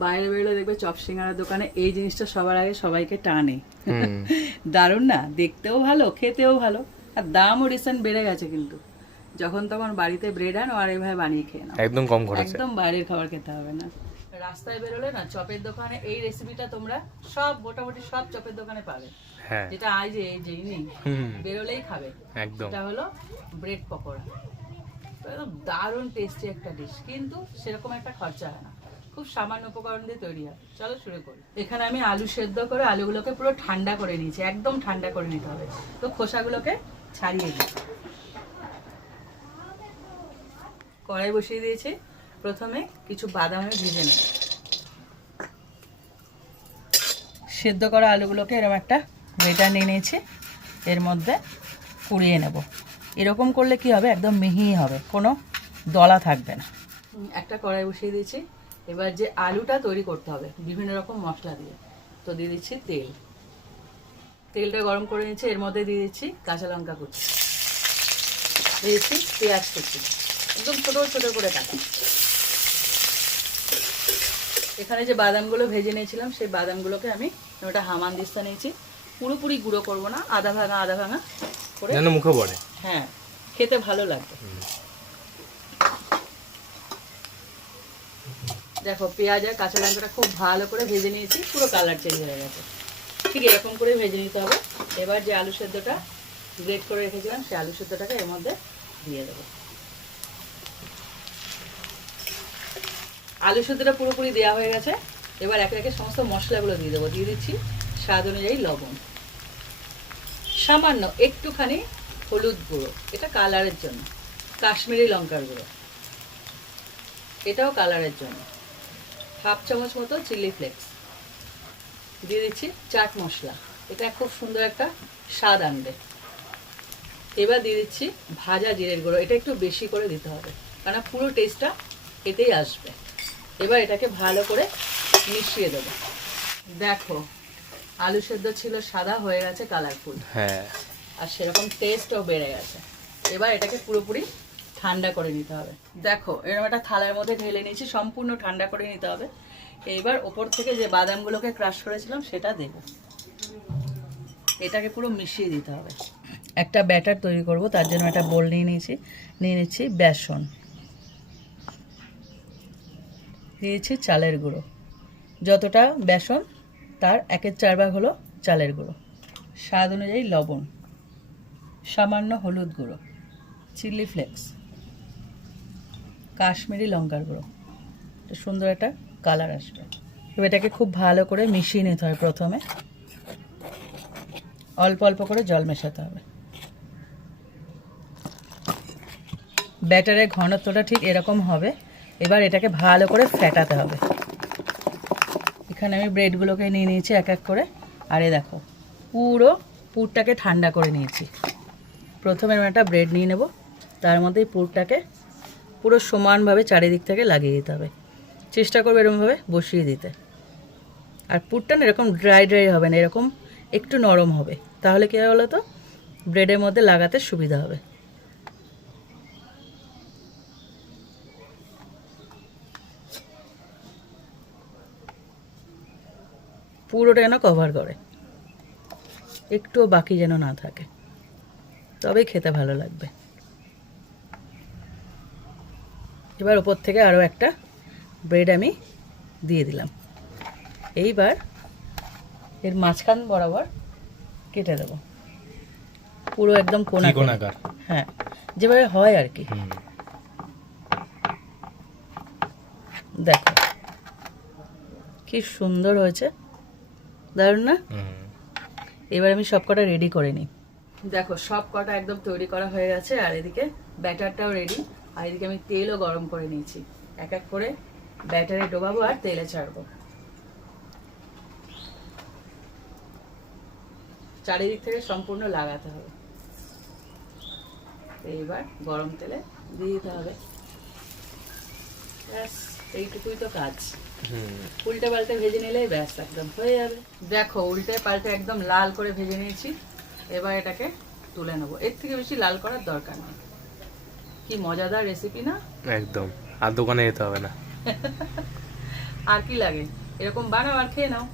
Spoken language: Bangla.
বাইরে বেরোলে দেখবে চপ সিঙ্গারার দোকানে এই জিনিসটা সবার আগে সবাইকে টানে। দারুণ না, দেখতেও ভালো, খেতেও ভালো, আর দামও রিসেন্ট বেড়ে গেছে। কিন্তু যখন তখন বাড়িতে ব্রেড আনো আর এইভাবে বানিয়ে খেয়ে নাও, একদম কম খরচে, একদম বাইরের খাবার খেতে হবে না। রাস্তায় বেরোলে না চপের দোকানে এই রেসিপিটা তোমরা সব মোটামুটি সব চপের দোকানে পাবে। হ্যাঁ যেটা আজ এই যে নেই, বেরোলেই খাবে। একদম এটা হলো ব্রেড পকোড়া, একদম দারুণ টেস্টি একটা ডিশ, কিন্তু সেরকম একটা খরচা হয় না, খুব সামান্য উপকরণ দিয়ে তৈরি হয়। চলো শুরু করি। এখানে আমি আলু সেদ্ধ করে আলুগুলোকে পুরো ঠান্ডা করে নিয়েছি, একদম ঠান্ডা করে নিতে হবে। তো খোসাগুলোকে ছাড়িয়ে দিই। কড়াই বসিয়ে দিয়েছি, প্রথমে কিছু বাদাম আমি ভেজে নেব। সেদ্ধ করা আলুগুলোকে এরকম একটা গ্রেটার নিয়ে নিয়েছি, এর মধ্যে কুড়িয়ে নেব। এরকম করলে কি হবে, একদম মিহি হবে, কোনো দলা থাকবে না। একটা কড়াই বসিয়ে দিয়েছি, এবার যে আলুটা তৈরি করতে হবে বিভিন্ন রকম মশলা দিয়ে, তো দিয়ে দিচ্ছি তেল। তেলটা গরম করে নিচ্ছি, এর মধ্যে দিয়ে দিচ্ছি কাঁচা লঙ্কা কুচি, দিয়ে দিচ্ছি পেঁয়াজ কুচি, একদম ছোটো ছোটো করে কাটা। এখানে যে বাদামগুলো ভেজে নিয়েছিলাম সেই বাদামগুলোকে আমি ওটা হামানদিস্তা নিয়েছি, পুরোপুরি গুঁড়ো করবো না, আধা ভাঙা করে, যেন মুখে পড়ে। হ্যাঁ, খেতে ভালো লাগবে। দেখো পেঁয়াজ আর কাঁচা লঙ্কাটা খুব ভালো করে ভেজে নিয়েছি, পুরো কালার চেঞ্জ হয়ে গেছে। ঠিক এরকম করে ভেজে নিতে হবে। এবার যে আলু সেদ্ধটা গ্রেট করে রেখেছিলাম সেই আলু সেদ্ধটাকে এর মধ্যে দিয়ে দেবো। আলু সেদ্ধটা পুরোপুরি দেওয়া হয়ে গেছে। এবার একে একে সমস্ত মশলাগুলো দিয়ে দেবো। দিয়ে দিচ্ছি স্বাদ অনুযায়ী লবণ, সামান্য একটুখানি হলুদ গুঁড়ো, এটা কালারের জন্য, কাশ্মীরি লঙ্কার গুঁড়ো, এটাও কালারের জন্য, হাফ চামচ মতো চিলি ফ্লেক্স, দিয়ে দিচ্ছি চাট মশলা, এটা খুব সুন্দর একটা স্বাদ আনবে। এবার দিয়ে দিচ্ছি ভাজা জিরের গুঁড়ো, এটা একটু বেশি করে দিতে হবে, কারণ পুরো টেস্টটা এতেই আসবে। এবার এটাকে ভালো করে মিশিয়ে দেবো। দেখো আলু সেদ্ধ ছিল সাদা, হয়ে গেছে কালারফুল, হ্যাঁ, আর সেরকম টেস্টও বেড়ে গেছে। এবার এটাকে পুরোপুরি ঠান্ডা করে নিতে হবে। দেখো এরকম একটা থালার মধ্যে ঢেলে নিয়েছি, সম্পূর্ণ ঠান্ডা করে নিতে হবে। এইবার ওপর থেকে যে বাদামগুলোকে ক্রাশ করেছিলাম সেটা দেব, এটাকে পুরো মিশিয়ে দিতে হবে। একটা ব্যাটার তৈরি করব, তার জন্য একটা বোল নিয়ে নিচ্ছি বেসন, দিয়েছি চালের গুঁড়ো, যতটা বেসন তার 1/4 ভাগ হলো চালের গুঁড়ো, স্বাদ অনুযায়ী লবণ, সামান্য হলুদ গুঁড়ো, চিলি ফ্লেক্স, কাশ্মীরি লঙ্কার গুঁড়ো, সুন্দর একটা কালার আসবে। এবার এটাকে খুব ভালো করে মিশিয়ে নিতে হবে। প্রথমে অল্প অল্প করে জল মেশাতে হবে। ব্যাটারের ঘনত্বটা ঠিক এরকম হবে। এবার এটাকে ভালো করে ফেটাতে হবে। এখানে আমি ব্রেডগুলোকে নিয়ে নিয়েছি এক এক করে, আর এই দেখো পুরো পুরটাকে ঠান্ডা করে নিয়েছি। প্রথমে আমি একটা ব্রেড নিয়ে নেব, তার মধ্যে পুরটাকে পুরো সমানভাবে চারিদিক থেকে লাগিয়ে দিতে হবে। চেষ্টা করবে এরকমভাবে বসিয়ে দিতে, আর পুরটা না এরকম ড্রাই হবে না, এরকম একটু নরম হবে, তাহলে কী হলো তো ব্রেডের মধ্যে লাগাতে সুবিধা হবে। পুরোটা যেন কভার করে, একটুও বাকি যেন না থাকে, তবেই খেতে ভালো লাগবে। এবার ওপর থেকে আরও একটা ব্রেড আমি দিয়ে দিলাম। এইবার এর মাঝখান বরাবর কেটে দেবো, পুরো একদম কোণাকার, হ্যাঁ যেভাবে হয় আর কি। দেখো কি সুন্দর হয়েছে, দারুণ না? এবার আমি সব কটা রেডি করে নিই। দেখো সব কটা একদম তৈরি করা হয়ে গেছে, আর এদিকে ব্যাটারটাও রেডি, আর এদিকে আমি তেলও গরম করে নিয়েছি। এক এক করে ব্যাটারে ডোবাবো আর তেলে ছাড়বো। চারিদিক থেকে সম্পূর্ণ লাগাতে হবে। এইবার গরম তেলে দিয়ে দিতে হবে, ব্যাস এইটুকুই তো কাজ। উল্টে পাল্টে ভেজে নিলেই ব্যাস একদম হয়ে যাবে। দেখো উল্টে পাল্টে একদম লাল করে ভেজে নিয়েছি। এবার এটাকে তুলে নেবো, এর থেকে বেশি লাল করার দরকার নেই। কি মজাদার রেসিপি না? একদম, আর দোকানে যেতে হবে না। আর কি লাগে, এরকম বানাও আর খেয়ে নাও।